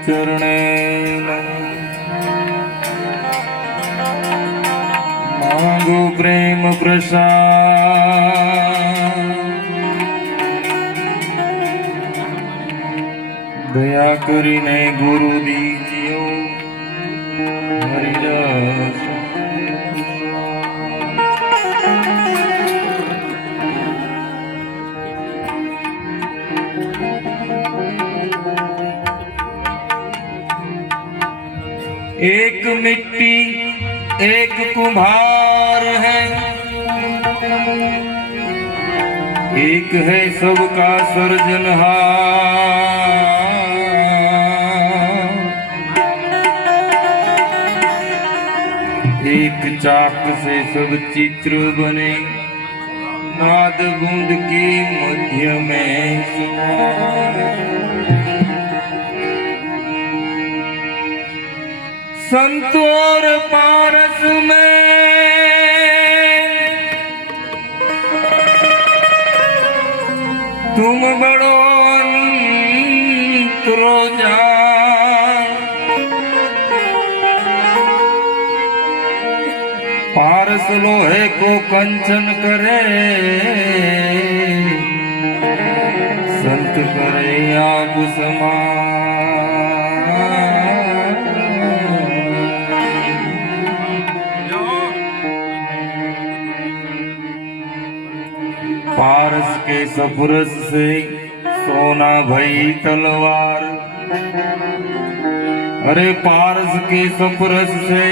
चरणे मांगो प्रेम प्रसाद दया करीने गुरु दीजियो हरिदास। एक मिट्टी एक कुम्हार है, एक है सबका सृजनहार। एक चाक से सब चित्र बने, नाद बूंद की मध्य में संत और पारस में तुम बड़ो अंतरो जान। पारस लोहे को कंचन करे, संत करे आप समान। पारस के सपुरस से सोना भई तलवार। अरे पारस के सपुरस से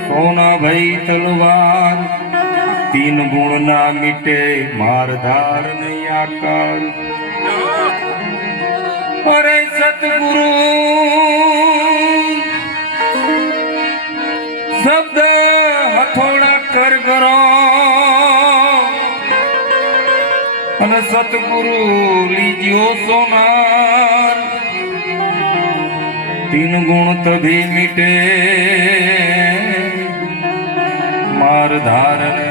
सोना भई तलवार। तीन गुण ना मिटे मारधार नहीं आकार। अरे सतगुरु शब्द हथोड़ा कर करो, અને સતગુરુ લીજ્યો સોનાર। तीन गुण तभी मिटे मार धारने।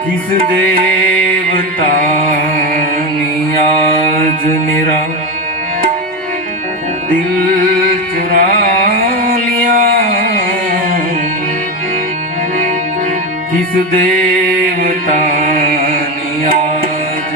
किस देवता ने आज मेरा दिल चुरा लिया। किस देवता ने आज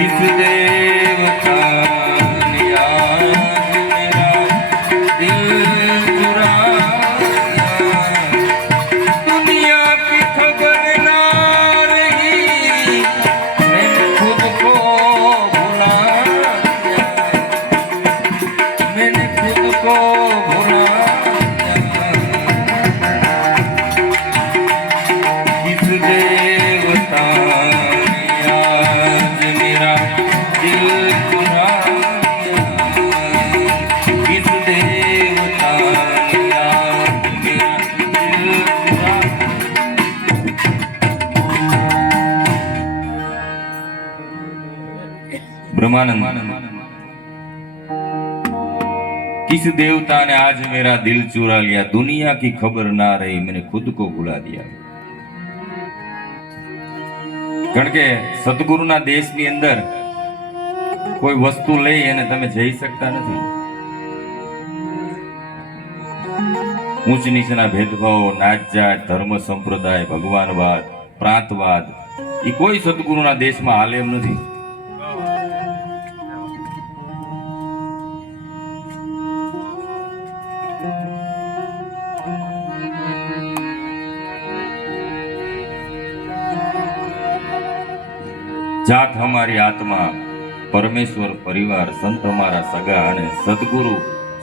किस देवता ने आज मेरा दिल चुराया, दुनिया की खबर ना रही, मैंने खुद को भुला दिया, मैंने खुद को भुला दिया। किस देवता ने आज मेरा दिल चुराया, किस देवता ने आज मेरा दिल चुराया। ब्रह्मानंद, किस देवता ने आज मेरा दिल चुरा लिया, दुनिया की खबर ना रही, मैंने खुद को भुला दिया। કારણ કે સદગુરુના દેશની અંદર કોઈ વસ્તુ લઈ અને તમે જઈ શકતા નથી. ઊંચ નીચના ભેદભાવ, નાત જાત, ધર્મ સંપ્રદાય, ભગવાનવાદ, પ્રાંતવાદ એ કોઈ સદગુરુના દેશમાં હાલે એમ નથી. જાત હમારી આત્મા, પરમેશ્વર પરિવાર, સંત હમારા સગા અને સદગુરુ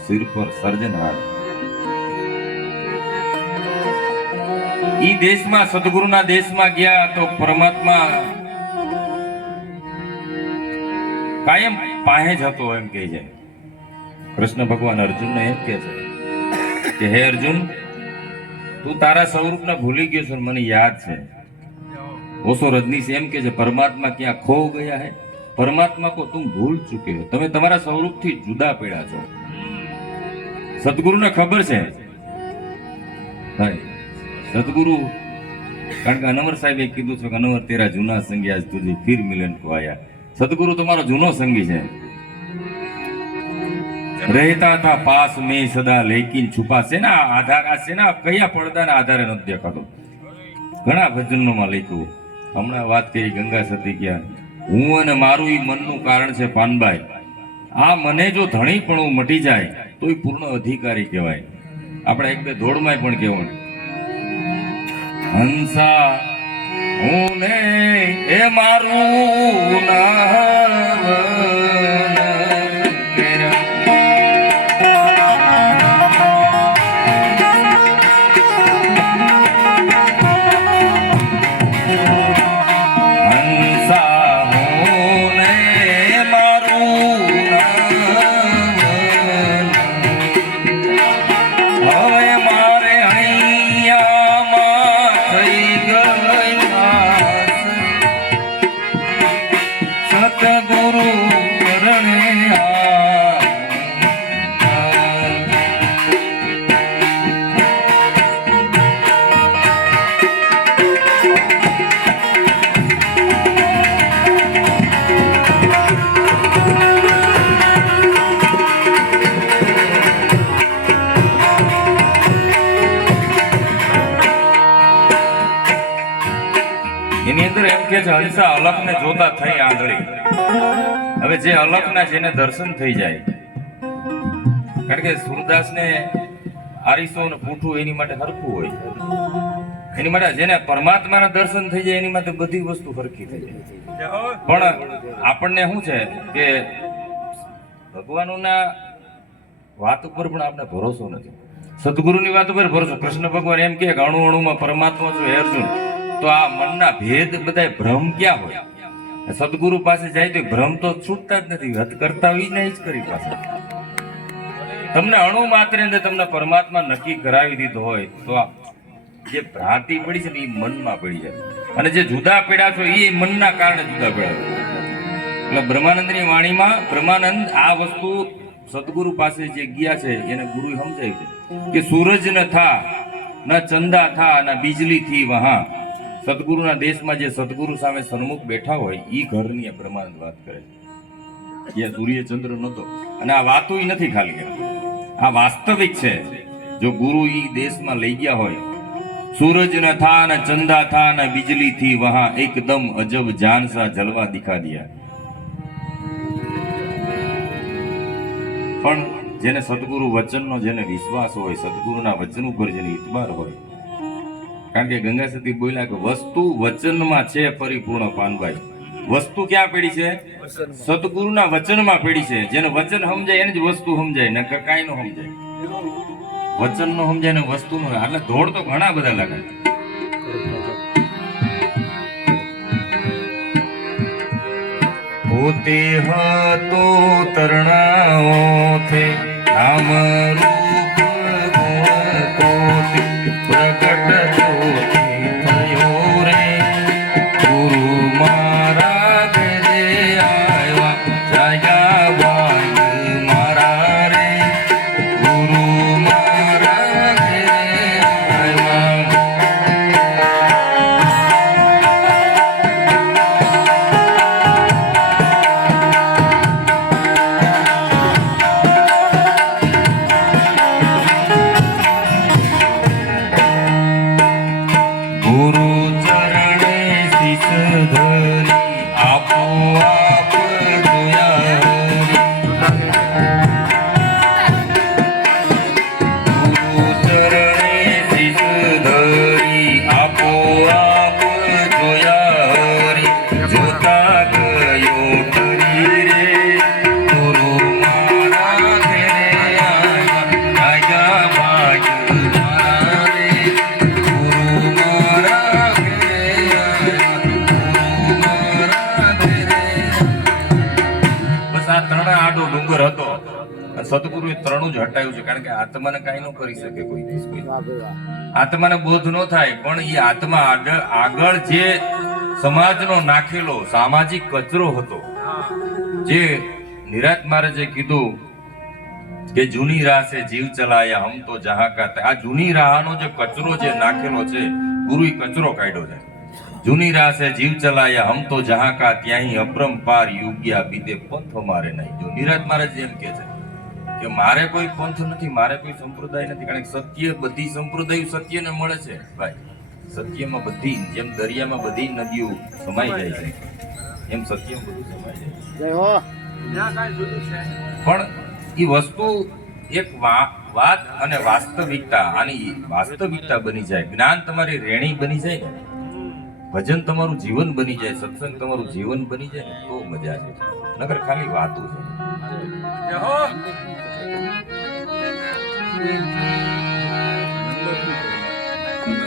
સિર પર સર્જનહાર. ઈ દેશમાં સદગુરુના દેશમાં ગયા તો પરમાત્મા કાયમ પાસે જ હતો એમ કહે છે. કૃષ્ણ ભગવાન અર્જુનને એમ કહે છે કે હે અર્જુન, તું તારા સ્વરૂપને ભૂલી ગયો છો, મને યાદ છે. ઓસો રજનીશ એમ કે છે પરમાત્મા ક્યાં ખો ગયા હે, પરમાત્મા કો તુમ ભૂલ ચુકે હો, તમે તમારા સ્વરૂપથી જુદા પડ્યા છો. સદગુરુને ખબર છે ભાઈ, સદગુરુ, કારણ કે અનવર સાહેબે કીધું છે કે અનવર તેરા જૂના સંગી આજ તુझे ફિર મિલન કો આયા. સદગુરુ તમારો જૂનો સંગી છે. રહેતા था पास में सदा लेकिन छुपा से ना आधार आ से ना કયા પડદાના આધારે નથી દેખાતો. ઘણા ભજનોમાં લખ્યું. હમણાં વાત કરી ગંગા સતી ક્યાં, હું અને મારું ઈ મનનું કારણ છે પાનબાઈ. આ મને જો ધણી પણ મટી જાય તો એ પૂર્ણ અધિકારી કહેવાય. આપણે એક બે દોડમાં પણ કહેવાનું, હંસા હું ને એ મારું નામ હંસા અલખને જોતા થઈ આંધળી. હવે જે અલખના જેને દર્શન થઈ જાય, કારણ કે સુરદાસને આરીસો ને પૂઠું એની માટે હરખું હોય, એની માટે જેને પરમાત્માના દર્શન થઈ જાય એની માટે બધી વસ્તુ હરખી થઈ જાય. પણ આપણને શું છે કે ભગવાનોના વાત ઉપર પણ આપણે ભરોસો નથી, સદગુરુની વાત ઉપર ભરોસો. કૃષ્ણ ભગવાન એમ કે અણુ અણુમાં પરમાત્મા છો હે અર્જુન. તો આ મનના ભેદ બધા ભ્રમ ક્યાં હોય? સદગુરુ પાસે જાય તો ભ્રમ તો છૂટતા જ નથી, હદ કરતા હોય ને જ કરી પાસે. તમને અણુ માત્ર અંદર તમને પરમાત્મા નક્કી કરાવી દીધો હોય તો જે ભ્રાંતિ પડી છે ને એ મનમાં પડી જાય, અને જે જુદા પડ્યા છો એ મનના કારણે જુદા પડ્યા. એટલે બ્રહ્માનંદની વાણીમાં બ્રહ્માનંદ આ વસ્તુ સદગુરુ પાસે જે ગયા છે એને ગુરુ સમજાય છે કે સૂરજ ન થા ન ચંદા થા ન બીજલી થી વહા. સદગુરુના દેશમાં જે સદગુરુ સામે સન્મુખ બેઠા હોય એ ઘરની બ્રહ્માનંદ વાત કરે છે. સૂર્ય ચંદ્ર નતો, અને આ વાતો નથી ખાલી, આ વાસ્તવિક છે. જો ગુરુ ઈ દેશમાં લઈ ગયા હોય, સૂરજ ન થા ન ચંદા થા ન બીજલી થી વહા, એકદમ અજબ જાન સા જલવા દિખા દિયા. પણ જેને સદગુરુ વચનનો જેને વિશ્વાસ હોય, સદગુરુના વચન ઉપર જેને ઇતબાર હોય, કારણ કે ગંગા સતી બોલ્યા કે વસ્તુ વચનમાં છે પરિપૂર્ણ પાનભાઈ. વસ્તુ ક્યાં પડી છે? સદગુરુના વચનમાં પડી છે. જેને વચન સમજાય એને જ વસ્તુ સમજાય, નકર કાંઈ ન સમજાય. વચન નો સમજાય ને વસ્તુ નો, એટલે ધોળ તો ઘણા બધા લાગે. પોતે હતો તરણાઓ થે નામ રૂપ પોતે પ્રગટ થયો રે ગુરુ મારા ઘરે આવ્યા જાયા ભાઈ મારા રે ગુરુ મારા ઘરે આવ્યા. ગુરુ ચરણે શીશ ધરી આપો આપ જોયા ગુરુ ચરણે શીશ ધરી આપો આપ જોયા જોતા ગયો કરી રે ગુરુ મારા ઘરે આવ્યા ભાઈ મારા રે ગુરુ મારા ઘરે આવ્યા ગુરુ મારા ઘરે. બસ આ ત્રણ આડો ડુંગર હતો. સદગુરુએ ત્રણું જ હટાવ્યું છે, કારણ કે આત્માને કાંઈ ન કરી શકે કોઈ દિવસ કોઈ. આત્માને બોધ ન થાય, પણ એ આત્મા આગળ જે સમાજનો નાખેલો સામાજિક કચરો હતો, જે નિરાત મહારાજે કીધું કે જૂની રાહ સે જીવ ચલાયા હમ તો જહાં કા. આ જૂની રાહનો જે કચરો જે નાખેલો છે, ગુરુએ કચરો કાઢ્યો છે. જૂની રાહ સે જીવ ચલાયા હમ તો જહાં કા ત્યાંહી અપરંપાર યુગ્યા બીતે પંથ અમારે નહીં. જો નિરાત મહારાજ એમ કે છે કે મારે કોઈ પંથ નથી, મારે કોઈ સંપ્રદાય નથી, કારણ કે સત્ય બધી સંપ્રદાયો સત્યને મળે છે ભાઈ. સત્યમાં બધી, જેમ દરિયામાં બધી નદીઓ સમાઈ જાય છે, એમ સત્યમાં બધું સમાઈ જાય છે. પણ એ વસ્તુ એક વાત અને વાસ્તવિકતા, આની વાસ્તવિકતા બની જાય, જ્ઞાન તમારી રેણી બની જાય ને, ભજન તમારું જીવન બની જાય, સત્સંગ તમારું જીવન બની જાય ને, તો મજા છે. નકર ખાલી વાતો છે.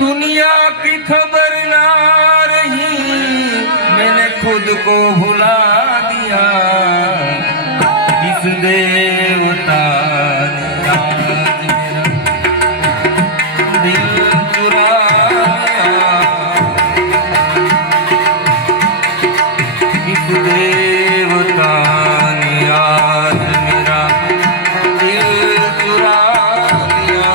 दुनिया की खबर ना रही, मैंने खुद को भुला दिया, इस देवता ने आज मेरा दिल चुराया, इस देवता ने आज मेरा दिल चुरा दिया.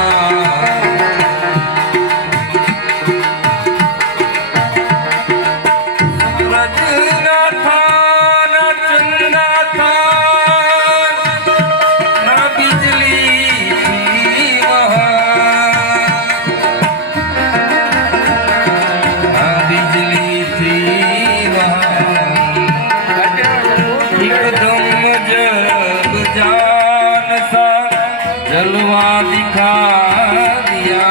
जलवा दिखा दिया,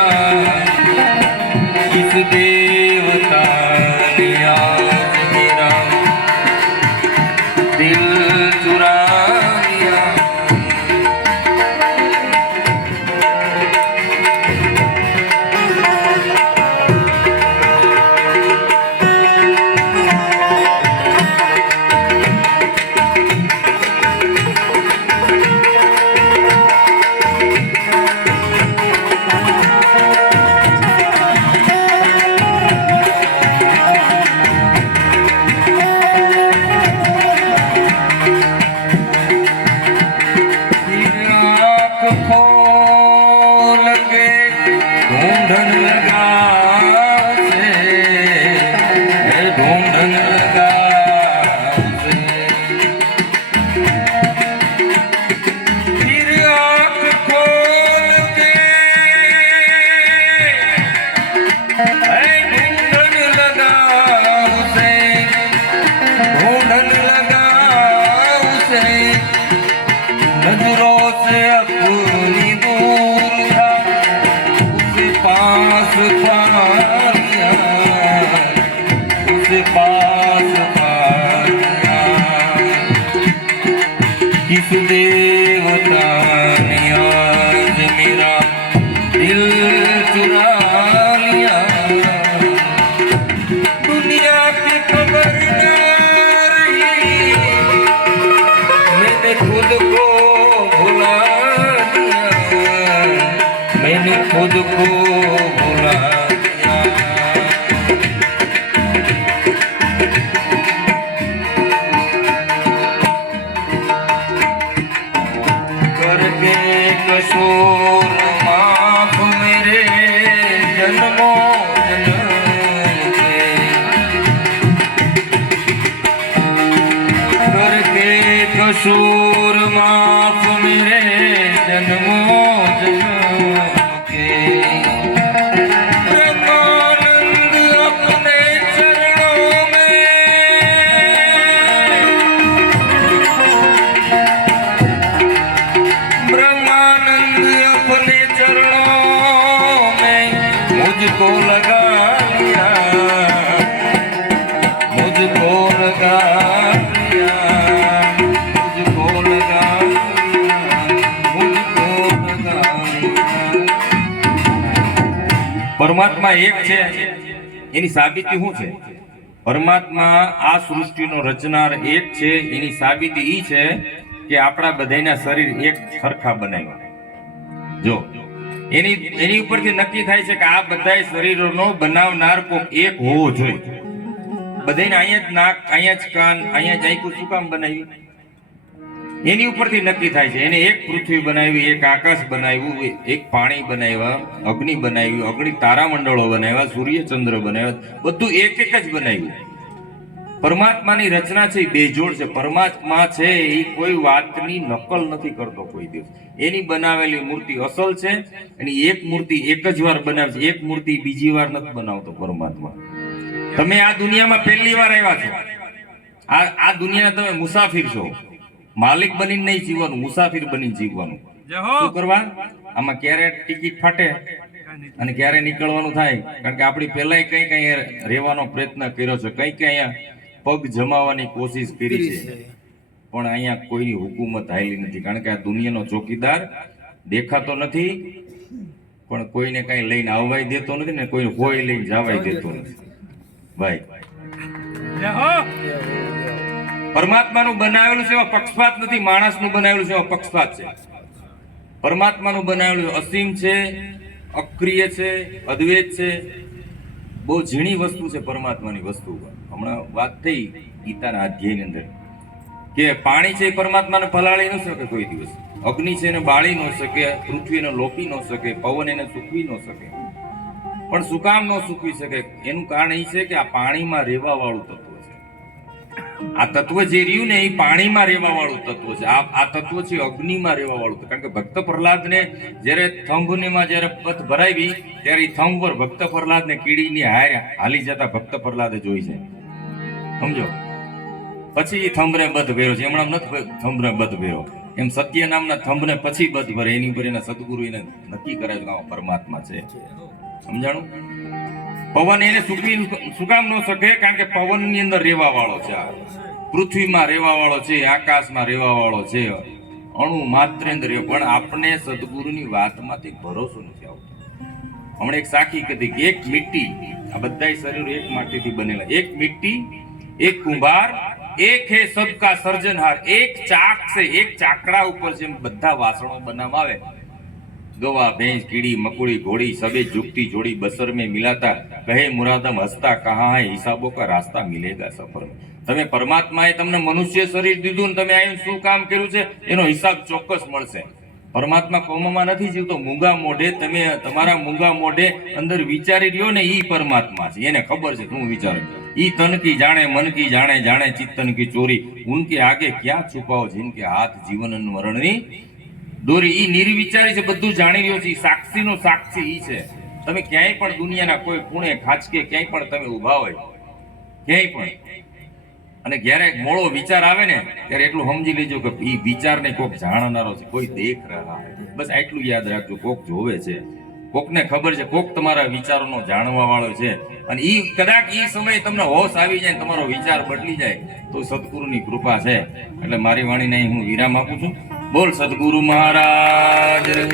इस देवता ने आज मेरा दिल चुरा दिया. जिस देवता ने आज मेरा दिल चुरा लिया, दुनिया की खबर न रही, मैंने खुद को भुला दिया, मैंने खुद को भुला दिया। करके कसूर माफ मेरे जन्मों जन्म के, करके कसूर माफ मेरे जन्मों जन्म के। ब्रह्मानंद अपने चरणों में, ब्रह्मानंद अपने चरणों में मुझको लगा लिया, मुझको लगा लिया, मुझको लगा लिया, मुझको लगा लिया। પરમાત્મા એક છે એની સાબિતી શું છે? પરમાત્મા આ સૃષ્ટિનો રચનાર એક છે એની સાબિતી ઈ છે કે આપણા બધાના શરીર એક સરખા બનાવ્યા. જો એની ઉપરથી નક્કી થાય છે કે આ બધા શરીરોનો બનાવનાર કોઈ એક હોવો જોઈએ. બધાને અહીંયા જ નાક, અહીંયા જ કાન, અહીંયા જ આંખું શું કામ બનાવી? એની ઉપરથી નક્કી થાય છે. એને એક પૃથ્વી બનાવી, એક આકાશ બનાવ્યું, એક પાણી બનાવ્યા, અગ્નિ બનાવ્યું, અગ્નિ તારામંડળો બનાવ્યા, સૂર્ય ચંદ્ર બનાવ્યા, બધું એક એક જ બનાવ્યું. પરમાત્માની રચના છે એ બેજોડ છે. પરમાત્મા છે એ કોઈ વાતની નકલ નથી કરતો કોઈ દિવસ. એની બનાવેલી મૂર્તિ અસલ છે. એની એક મૂર્તિ એક જ વાર બનાવે છે, એક મૂર્તિ બીજી વાર નથી બનાવતો પરમાત્મા. તમે આ દુનિયામાં પહેલી વાર આવ્યા છો. આ દુનિયાના તમે મુસાફિર છો. માલિક બનીને નહીં જીવવાનું, મુસાફિર બનીને જીવવાનું. શું કરવા? આમાં ક્યારે ટિકિટ ફાટે અને ક્યારે નીકળવાનું થાય, કારણ કે આપણી પહેલાય કઈ કઈ રહેવાનો પ્રયત્ન કર્યો છે, કઈ કઈ અહીંયા પગ જમાવવાની કોશિશ કરી છે, પણ અહીંયા કોઈની હુકુમત હાલી નથી. કારણ કે આ દુનિયાનો ચોકીદાર દેખાતો નથી, પણ કોઈને કઈ લઈને આવવાય દેતો નથી ને કોઈને કોઈ લઈને જવાય દેતો નથી. ભાઈ પરમાત્માનું બનાવેલું છે એવા પક્ષપાત નથી, માણસનું બનાવેલું છે એવા પક્ષપાત છે. પરમાત્માનું બનાવેલું અસીમ છે, અક્રિય છે, અદ્વૈત છે. બહુ ઝીણી વસ્તુ છે પરમાત્માની વસ્તુ. હમણાં વાત થઈ ગીતાના અધ્યાયની અંદર કે પાણી છે એ પરમાત્માને પલાળી ન શકે કોઈ દિવસ, અગ્નિ છે એને બાળી ન શકે, પૃથ્વી એને લોપી ન શકે, પવન એને સૂકવી ન શકે. પણ શું કામ ન સૂકવી શકે? એનું કારણ એ છે કે આ પાણીમાં રહેવા વાળું તત્વ છે. આ તત્વ જે રહ્યું ને એ પાણીમાં રહેવા વાળું તત્વ છે. આ તત્વ છે અગ્નિમાં રહેવા વાળું. કારણ કે ભક્ત પ્રહલાદને જ્યારે થંભમાં જ્યારે પથ ભરાવી ત્યારે થંભ પર ભક્ત પ્રહલાદને કીડીની હાલી જતા ભક્ત પ્રહલાદે જોઈ છે. સમજો? પછી થંભને બધ ભર્યો છે. હમણાં નથી થંભને બધ ભર્યો. એમ સત્ય નામના થંભને પછી બધ ભરે. એની ઉપર એના સદગુરુ એને નક્કી કરે છે કે પરમાત્મા છે. સમજાણું? પવન એને શું કામ ન શકે? કારણ કે પવનની અંદર રહેવા વાળો છે, પૃથ્વીમાં રહેવા વાળો છે, આકાશમાં રહેવા વાળો છે, અણુ માત્ર અંદર રહ્યો. પણ આપણે સદગુરુની વાતમાંથી ભરોસો નથી આવતો. હમણાં એક સાખી કીધી કે એક મીઠી, આ બધા શરીરો એક માટીથી બનેલા, એક મીઠી, એક કુંભાર, એક હે સબકા સર્જનહાર, એક ચાક છે, એક ચાકડા ઉપર છે બધા વાસણો બનાવવા આવે. गवा भैंस कीड़ी मकुड़ी घोड़ी सबे जुगती जोड़ी बसर में मिलाता कहे मुरादम हंसता कहाँ है हिसाबों का रास्ता मिलेगा सफर में. તમે પરમાત્માએ તમને મનુષ્ય શરીર દીધું ને તમે આવીને શું કામ કર્યું છે એનો હિસાબ ચોક્કસ મળશે. પરમાત્મા કોમમાં નથી જીવતો. મૂંગા મોઢે તમે તમારા મૂંગા મોઢે અંદર વિચારી રહ્યો ને ઈ પરમાત્મા છે. એને ખબર છે શું વિચારે. ઈ તન કી જાણે મન કી જાણે જાણે ચિત્તન કી ચોરી ઉનકે આગે ક્યાં છુપાઓ જિનકે હાથ જીવન મરણની દોરી. ઈ નિર્વિચારી છે, બધું જાણી રહ્યો છે. સાક્ષીનો સાક્ષી ઈ છે. તમે ક્યાંય પણ દુનિયાના કોઈ ખૂણે ખાંચકે ક્યાંય પણ તમે ઊભા હોય ક્યાંય પણ અને જ્યારે મોળો વિચાર આવે ને ત્યારે એટલું સમજી લેજો કે ઈ વિચારને કોક જાણનારો છે, કોઈ દેખ રહ્યા. બસ આટલું યાદ રાખજો. કોક જોવે છે, કોકને ખબર છે, કોક તમારા વિચારોનો જાણવા વાળો છે, અને ઈ કદાચ ઈ સમયે તમને હોશ આવી જાય, તમારો વિચાર બદલી જાય, તો સદગુરુની કૃપા છે. એટલે મારી વાણીને અહીં હું વિરામ આપું છું. બોલ સદગુરુ મહારાજ.